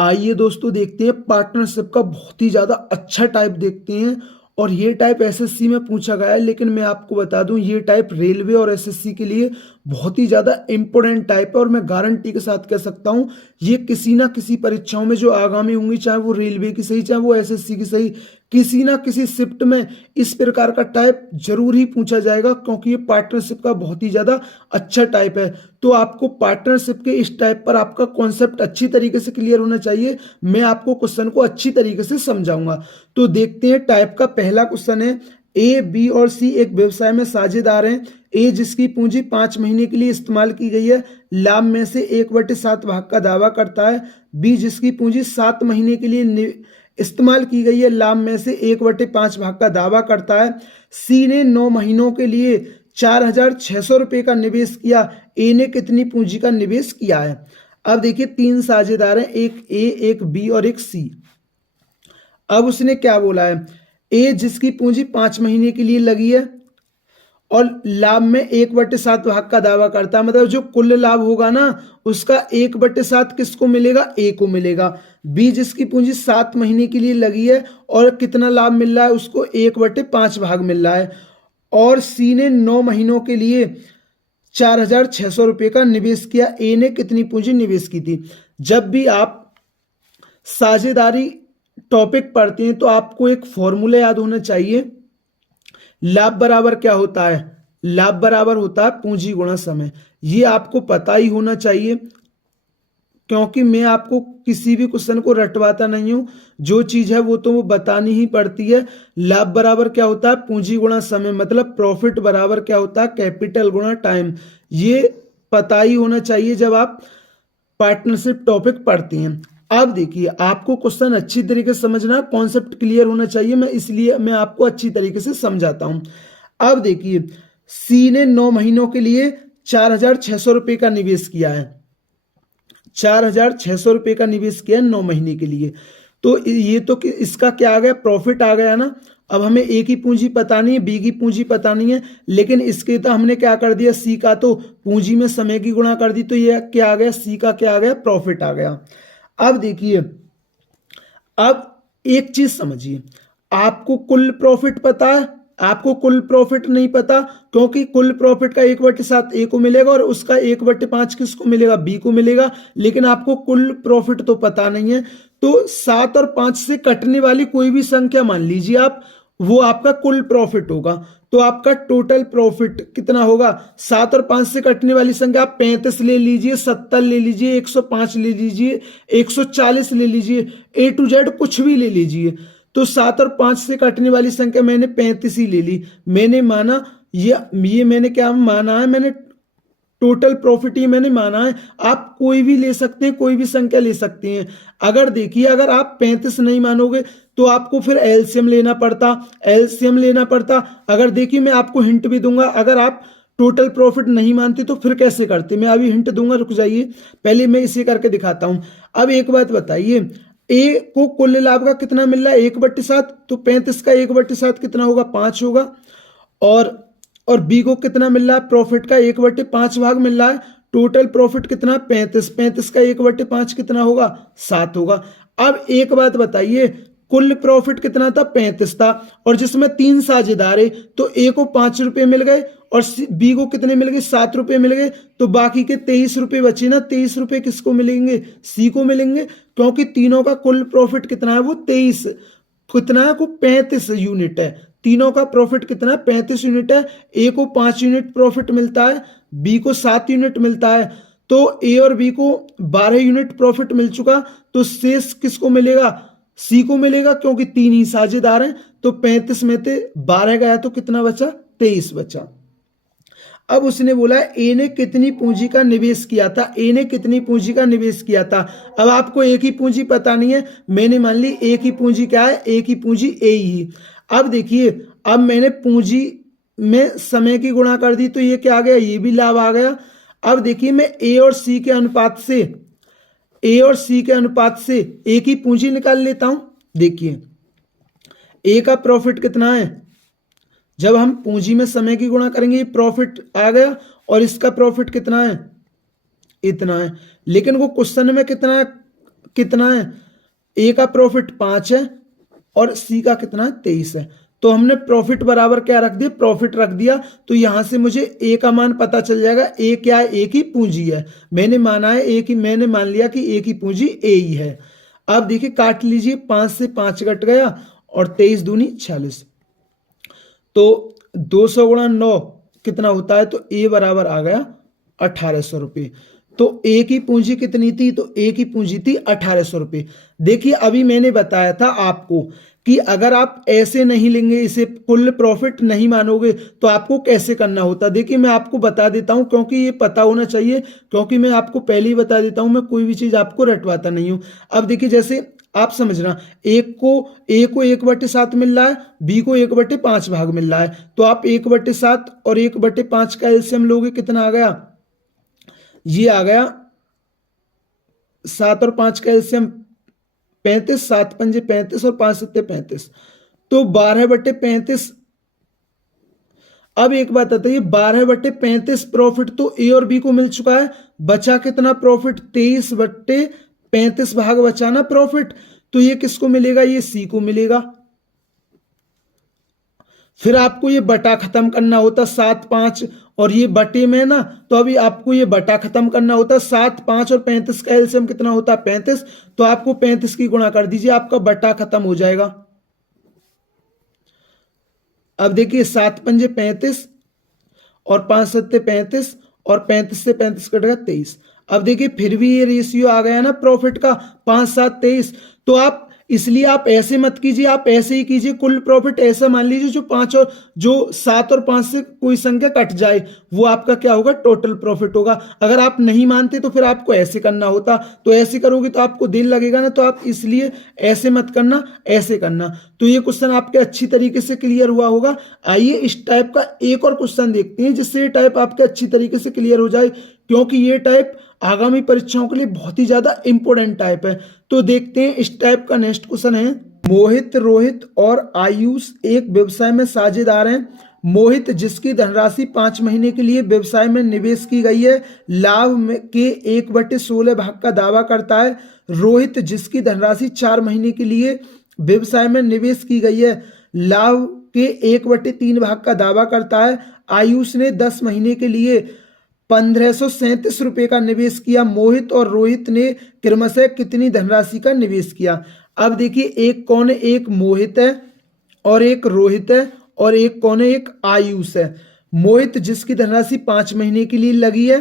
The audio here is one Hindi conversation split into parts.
आइए दोस्तों देखते हैं पार्टनरशिप का बहुत ही ज़्यादा अच्छा टाइप देखते हैं। और ये टाइप एसएससी में पूछा गया है, लेकिन मैं आपको बता दूं ये टाइप रेलवे और एसएससी के लिए बहुत ही ज़्यादा इम्पोर्टेंट टाइप है। और मैं गारंटी के साथ कह सकता हूं ये किसी ना किसी परीक्षाओं में जो आगामी होंगी, चाहे वो रेलवे की सही चाहे वो एसएससी की सही, किसी ना किसी शिफ्ट में इस प्रकार का टाइप जरूर ही पूछा जाएगा, क्योंकि ये पार्टनरशिप का बहुत ही ज़्यादा अच्छा टाइप है। तो आपको पार्टनरशिप के इस टाइप पर आपका कॉन्सेप्ट अच्छी तरीके से क्लियर होना चाहिए। मैं आपको क्वेश्चन को अच्छी तरीके से समझाऊंगा। तो देखते हैं टाइप का पहला क्वेश्चन है, ए बी और सी एक व्यवसाय में साझेदार हैं। ए जिसकी पूंजी 5 महीने के लिए इस्तेमाल की गई है, लाभ में से 1/7 भाग का दावा करता है। बी जिसकी पूंजी 7 महीने के लिए इस्तेमाल की गई है, लाभ में से 1/5 भाग का दावा करता है। सी ने 9 महीनों के लिए 4,600 रुपये का निवेश किया। ए ने कितनी पूंजी का निवेश किया है? अब देखिए 3 साझेदार हैं, एक ए एक बी और एक सी। अब उसने क्या बोला है, ए जिसकी पूंजी 5 महीने के लिए लगी है और लाभ में 1/7 भाग का दावा करता है, मतलब जो कुल लाभ होगा ना उसका 1/7 किसको मिलेगा? ए को मिलेगा। बी जिसकी पूंजी 7 महीने के लिए लगी है और कितना लाभ मिल रहा है उसको? 1/5 भाग मिल रहा है। और सी ने 9 महीनों के लिए 4,600 रुपये का निवेश किया। ए ने कितनी पूंजी निवेश की थी? जब भी आप साझेदारी टॉपिक पढ़ते हैं तो आपको एक फॉर्मूला याद होना चाहिए। लाभ बराबर क्या होता है? लाभ बराबर होता है पूंजी गुणा समय। ये आपको पता ही होना चाहिए, क्योंकि मैं आपको किसी भी क्वेश्चन को रटवाता नहीं हूं। जो चीज है वो तो वो बतानी ही पड़ती है। लाभ बराबर क्या होता है? पूंजी गुणा समय, मतलब प्रॉफिट बराबर क्या होता है? कैपिटल गुणा टाइम। ये पता ही होना चाहिए जब आप पार्टनरशिप टॉपिक पढ़ती हैं। अब देखिए आपको क्वेश्चन अच्छी तरीके से समझना, कॉन्सेप्ट क्लियर होना चाहिए, मैं इसलिए मैं आपको अच्छी तरीके से समझाता हूं। अब देखिए सी ने 9 महीनों के लिए 4,600 रुपये का निवेश किया है। 4,600 रुपये का निवेश किया 9 महीने के लिए। तो ये तो कि इसका क्या आ गया? प्रॉफिट आ गया ना। अब हमें ए की पूंजी पता नहीं है, बी की पूंजी पता नहीं है, लेकिन इसके तो हमने क्या कर दिया, सी का तो पूंजी में समय की गुणा कर दी, तो ये क्या आ गया? सी का क्या आ गया? प्रॉफिट आ गया। अब देखिए, अब एक चीज समझिए, आपको कुल प्रॉफिट पता है, आपको कुल प्रॉफिट नहीं पता, क्योंकि कुल प्रॉफिट का 1/7 ए को मिलेगा और उसका 1/5 किसको मिलेगा? बी को मिलेगा। लेकिन आपको कुल प्रॉफिट तो पता नहीं है। तो 7 और 5 से कटने वाली कोई भी संख्या मान लीजिए आप, वो आपका कुल प्रॉफिट होगा। तो आपका टोटल प्रॉफिट कितना होगा? 7 और 5 से कटने वाली संख्या आप 35 ले लीजिए, 70 ले लीजिए, 105 ले लीजिए, 140 ले लीजिए, ए टू जेड कुछ भी ले लीजिए। तो 7 और 5 से कटने वाली संख्या मैंने 35 ही ले ली। मैंने माना ये मैंने क्या माना है? मैंने टोटल प्रॉफिट ही मैंने माना है। आप कोई भी ले सकते हैं, कोई भी संख्या ले सकते हैं। अगर देखिए, अगर आप 35 नहीं मानोगे तो आपको फिर एलसीएम लेना पड़ता, एलसीएम लेना पड़ता। अगर देखिए मैं आपको हिंट भी दूंगा, अगर आप टोटल प्रॉफिट नहीं मानते तो फिर कैसे करते? मैं अभी हिंट दूंगा, रुक जाइए, पहले मैं इसे करके दिखाता हूं। अब एक बात बताइए, ए को कुल लाभ का कितना मिल रहा है? 1/7, तो 35 का 1/7 कितना होगा? 5 होगा। और और बी को कितना मिल रहा है? प्रॉफिट का 1/5 भाग मिल रहा है। टोटल प्रॉफिट कितना? 35, 35 का 1/5 कितना होगा? 7 होगा। अब एक बात बताइए, कुल प्रॉफिट कितना था? 35 था, और जिसमें 3 साझेदार है, तो ए को 5 रुपए मिल गए और बी को कितने मिल गए? 7 रुपए मिल गए। तो बाकी के 23 रुपए बचे ना, 23 रुपए किसको मिलेंगे? सी को मिलेंगे, क्योंकि तीनों का कुल प्रॉफिट कितना है? वो 23 कितना है? को 35 यूनिट है। तीनों का प्रॉफिट कितना है? 35 यूनिट है। ए को 5 यूनिट प्रॉफिट मिलता है, बी को 7 यूनिट मिलता है। तो ए और बी को 12 यूनिट प्रॉफिट मिल चुका, तो शेष किसको मिलेगा? सी को मिलेगा, क्योंकि 3 ही साझेदार हैं। तो 35 में से 12 गया तो कितना बचा? 23 बचा। अब उसने बोला ए ने कितनी पूंजी का निवेश किया था? ए ने कितनी पूंजी का निवेश किया था? अब आपको एक ही पूंजी पता नहीं है, मैंने मान ली एक ही पूंजी क्या है? एक ही पूंजी ए ही। अब देखिए, अब मैंने पूंजी में समय की गुणा कर दी, तो ये क्या आ गया? ये भी लाभ आ गया। अब देखिए, मैं ए और सी के अनुपात से, ए और सी के अनुपात से ए की पूंजी निकाल लेता हूं। देखिए ए का प्रॉफिट कितना है? जब हम पूंजी में समय की गुणा करेंगे, ये प्रॉफिट आ गया, और इसका प्रॉफिट कितना है? इतना है। लेकिन वो क्वेश्चन में कितना कितना है, ए का प्रॉफिट 5 है और सी का कितना है 23 है। तो हमने प्रॉफिट बराबर क्या रख दिया, प्रॉफिट रख दिया। तो यहां से मुझे ए का मान पता चल जाएगा। ए क्या है, ए की पूंजी है। मैंने माना है ए की, मैंने मान लिया कि ए की पूंजी ए ही है। अब देखिए काट लीजिए, 5 से 5 कट गया और 23 दूनी 46। तो 200 गुणा 9 कितना होता है, तो ए बराबर आ गया 1800 रुपये। तो ए की पूंजी कितनी थी, तो ए की पूंजी थी 1800 रुपये। देखिए अभी मैंने बताया था आपको कि अगर आप ऐसे नहीं लेंगे, इसे कुल प्रॉफिट नहीं मानोगे, तो आपको कैसे करना होता। देखिए मैं आपको बता देता हूं, क्योंकि ये पता होना चाहिए, क्योंकि मैं आपको पहले ही बता देता हूं, मैं कोई भी चीज आपको रटवाता नहीं हूं। अब देखिए जैसे आप समझना, ए को 1/7 मिल रहा है, बी को 1/5 भाग मिल रहा है। तो आप 1/7 और 1/5 का एलसीएम लोगे, कितना आ गया, ये आ गया 7 और 5 का एलसीएम 35, 7 पंजे 35 और 5 सत्ते 35, तो 12/35। अब एक बात आता है, 12/35 प्रॉफिट तो ए और बी को मिल चुका है। बचा कितना प्रॉफिट, 23/35 भाग बचा ना प्रॉफिट। तो ये किसको मिलेगा, ये सी को मिलेगा। फिर आपको ये बटा खत्म करना होता, 7 5 और ये बटे में ना, तो अभी आपको ये बटा खत्म करना होता। 7 5 और 35 का एलसीएम कितना होता है 35। तो आपको 35 की गुणा कर दीजिए, आपका बटा खत्म हो जाएगा। अब देखिए 7 पंजे 35 और 5 सत्ते 35 और 35 से 35 कटेगा 23। अब देखिए फिर भी ये रेशियो आ गया ना प्रॉफिट का, 5 7 23। तो आप इसलिए आप ऐसे मत कीजिए, आप ऐसे ही कीजिए। कुल प्रॉफिट ऐसा मान लीजिए जो 5 और जो 7 और 5 से कोई संख्या कट जाए, वो आपका क्या होगा, टोटल प्रॉफिट होगा। अगर आप नहीं मानते तो फिर आपको ऐसे करना होता। तो ऐसे करोगे तो आपको दिन लगेगा ना, तो आप इसलिए ऐसे मत करना, ऐसे करना। तो ये क्वेश्चन आपके अच्छी तरीके से क्लियर हुआ होगा। आइए इस टाइप का एक और क्वेश्चन देखते हैं, जिससे ये टाइप आपके अच्छी तरीके से क्लियर हो जाए, क्योंकि ये टाइप आगामी परीक्षाओं के लिए बहुत ही ज्यादा इंपॉर्टेंट टाइप है। तो देखते हैं इस टाइप का नेक्स्ट क्वेश्चन है। मोहित, रोहित और आयुष एक व्यवसाय में साझेदार हैं। मोहित जिसकी धनराशि 5 महीने के लिए व्यवसाय में निवेश की गई है, लाभ के 1/16 भाग का दावा करता है। रोहित जिसकी धनराशि 4 महीने के लिए व्यवसाय में निवेश की गई है, लाभ के 1/3 भाग का दावा करता है। आयुष ने 10 महीने के लिए 1537 रुपये का निवेश किया। मोहित और रोहित ने क्रमशः कितनी धनराशि का निवेश किया। अब देखिए एक कौन है, एक मोहित है और एक रोहित है और एक कौन है, एक आयुष है। मोहित जिसकी धनराशि 5 महीने के लिए लगी है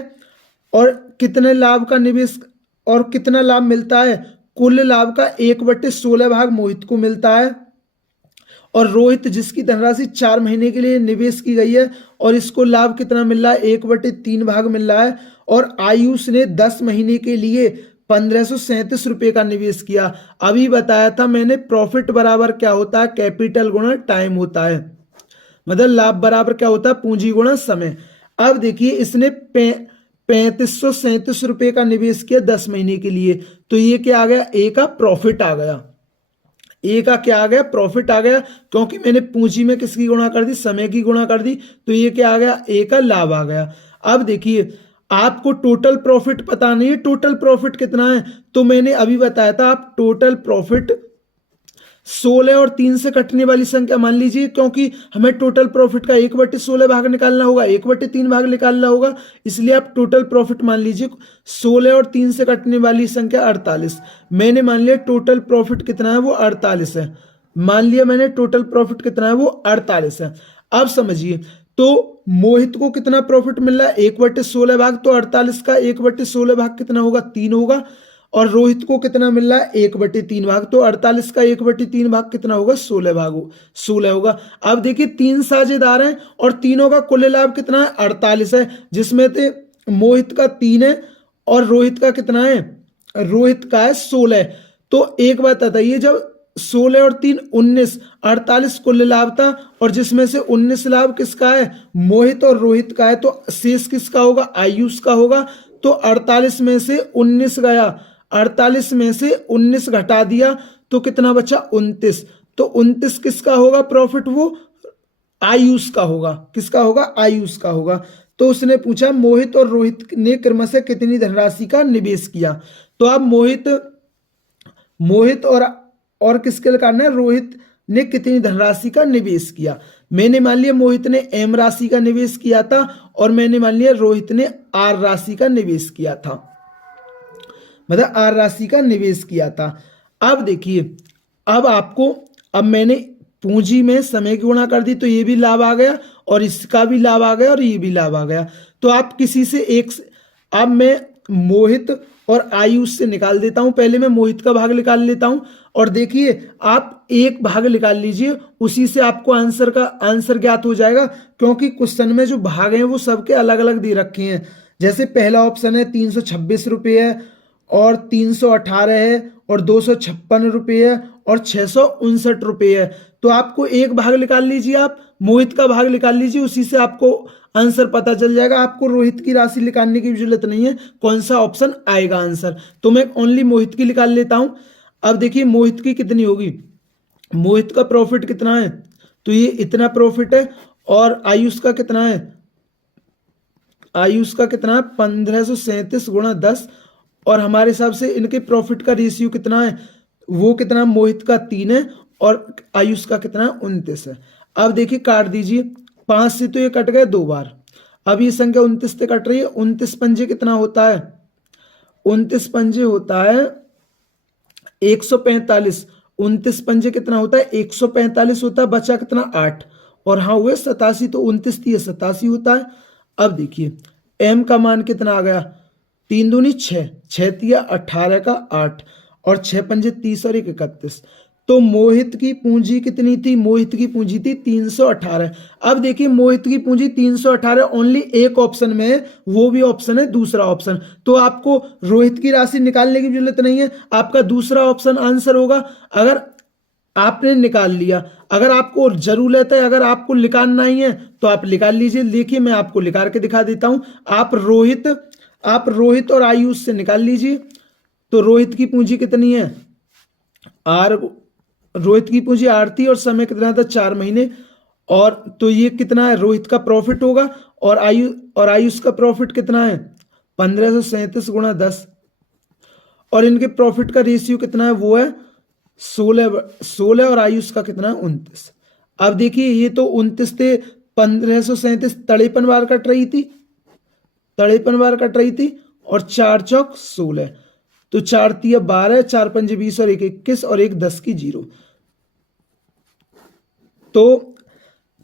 और कितने लाभ का निवेश और कितना लाभ मिलता है, कुल लाभ का 1/16 भाग मोहित को मिलता है। और रोहित जिसकी धनराशि 4 महीने के लिए निवेश की गई है और इसको लाभ कितना मिल रहा है, 1/3 भाग मिल रहा है। और आयुष ने 10 महीने के लिए 1537 रुपये का निवेश किया। अभी बताया था मैंने, प्रॉफिट बराबर क्या होता है, कैपिटल गुणा टाइम होता है। मतलब लाभ बराबर क्या होता है, पूंजी गुणा समय। अब देखिए इसने 3537 रुपये का निवेश किया 10 महीने के लिए। तो ये क्या आ गया, ए का प्रॉफिट आ गया। ए का क्या आ गया, प्रॉफिट आ गया, क्योंकि मैंने पूंजी में किसकी गुणा कर दी, समय की गुणा कर दी। तो ये क्या आ गया, ए का लाभ आ गया। अब देखिए आपको टोटल प्रॉफिट पता नहीं है, टोटल प्रॉफिट कितना है, तो मैंने अभी बताया था आप टोटल प्रॉफिट 16 और 3 से कटने वाली संख्या मान लीजिए, क्योंकि हमें टोटल प्रॉफिट का 1/16 भाग निकालना होगा, 1/3 भाग निकालना होगा, इसलिए आप टोटल प्रॉफिट मान लीजिए 16 और 3 से कटने वाली संख्या 48। मैंने मान लिया टोटल प्रॉफिट कितना है, वो 48 है। मान लिया मैंने टोटल प्रॉफिट कितना है, वो 48 है। अब समझिए, तो मोहित को कितना प्रॉफिट मिल रहा है, 1/16 भाग, तो 48 का 1/16 भाग कितना होगा, 3 होगा। और रोहित को कितना मिल रहा है, 1/3 भाग, तो 48 का 1/3 भाग कितना होगा, 16 भाग 16 होगा। अब देखिए 3 साझेदार हैं और तीनों का कुल लाभ कितना है, 48 है, जिसमें से मोहित का 3 है और रोहित का कितना है, रोहित का है 16। तो एक बात बताइए, जब 16 और 3 19, 48 कुल लाभ था और जिसमें से 19 लाभ किसका है, मोहित और रोहित का है, तो शेष किसका होगा, आयुष का होगा। तो 48 में से 19 गया, 48 में से 19 घटा दिया तो कितना बचा, 29। तो 29 किसका होगा प्रॉफिट, वो आयुष का होगा। किसका होगा, आयुष का होगा। तो उसने पूछा मोहित और रोहित ने क्रमशः कितनी धनराशि का निवेश किया। तो अब मोहित मोहित और किसके लिए करना है, रोहित ने कितनी धनराशि का निवेश किया। मैंने मान लिया मोहित ने एम राशि का निवेश किया था और मैंने मान लिया रोहित ने आर राशि का निवेश किया था, मतलब आर राशि का निवेश किया था। अब देखिए, अब मैंने पूंजी में समय की गुणा कर दी तो ये भी लाभ आ गया और इसका भी लाभ आ गया और ये भी लाभ आ गया। तो आप किसी से एक, अब मैं मोहित और आयुष से निकाल देता हूं। पहले मैं मोहित का भाग निकाल लेता हूं और देखिए आप एक भाग निकाल लीजिए, उसी से आपको आंसर ज्ञात हो जाएगा, क्योंकि क्वेश्चन में जो भाग हैं वो सबके अलग अलग दे रखे हैं। जैसे पहला ऑप्शन है 326 रुपये है और 318 है और 256 रुपये है और 659 रुपये है। तो आपको एक भाग निकाल लीजिए, आप मोहित का भाग निकाल लीजिए, उसी से आपको आंसर पता चल जाएगा। आपको रोहित की राशि निकालने की जरूरत नहीं है, कौन सा ऑप्शन आएगा आंसर। तो मैं ओनली मोहित की निकाल लेता हूं। अब देखिए मोहित की कितनी होगी, मोहित का प्रॉफिट कितना है, तो ये इतना प्रॉफिट है। और आयुष का कितना है, आयुष का कितना है 1537 गुणा 10, और हमारे हिसाब से इनके प्रॉफिट का रेशियो कितना है, वो कितना, मोहित का 3 है और आयुष का कितना 29 है। अब देखिए काट दीजिए, 5 से तो ये कट गए 2 बार। अब ये संख्या 29 से कट रही है, 29 पंजे कितना होता है, 29 पंजे होता है 145। 29 पंजे कितना होता है 145 होता है, बचा कितना 8 और हाँ हुए 87, तो 29 थी 87 होता है। अब देखिए एम का मान कितना आ गया, 3 दूनी 6, 6 तिया 18 का 8 और 6 पंजे 30 और 1 31। तो मोहित की पूंजी कितनी थी, मोहित की पूंजी थी 318। अब देखिए मोहित की पूंजी 318 ओनली एक ऑप्शन में है, वो भी ऑप्शन है दूसरा ऑप्शन। तो आपको रोहित की राशि निकालने की जरूरत नहीं है, आपका दूसरा ऑप्शन आंसर होगा। अगर आपने निकाल लिया, अगर आपको जरूरत है, अगर आपको निकालना ही है तो आप निकाल लीजिए। देखिए मैं आपको निकाल के दिखा देता हूं। आप रोहित और आयुष से निकाल लीजिए। तो रोहित की पूंजी कितनी है, रोहित की पूंजी 8 थी और समय कितना था 4 महीने, और तो ये कितना है रोहित का प्रॉफिट होगा, और आयुष का प्रॉफिट कितना है 1537 गुणा 10, और इनके प्रॉफिट का रेशियो कितना है, वो है 16 और आयुष का कितना है 29। अब देखिए ये तो 29 थे, 1537 तड़ेपन बार कट रही थी और 4 चौक 16, तो 4 तिया 12, 4 पंजे 20 और 1 21 और 1 10 की 0। तो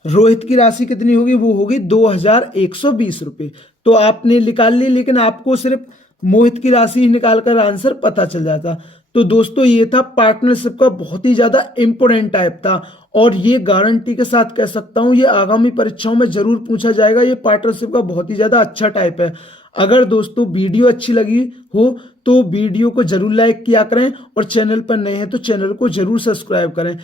रोहित की राशि कितनी होगी, वो होगी 2120 रुपये। तो आपने निकाल ली, लेकिन आपको सिर्फ मोहित की राशि ही निकालकर आंसर पता चल जाता। तो दोस्तों ये था पार्टनरशिप का बहुत ही ज्यादा इंपोर्टेंट टाइप था, और ये गारंटी के साथ कह सकता हूं ये आगामी परीक्षाओं में जरूर पूछा जाएगा। ये पार्टनरशिप का बहुत ही ज्यादा अच्छा टाइप है। अगर दोस्तों वीडियो अच्छी लगी हो तो वीडियो को जरूर लाइक किया करें, और चैनल पर नए हैं तो चैनल को जरूर सब्सक्राइब करें।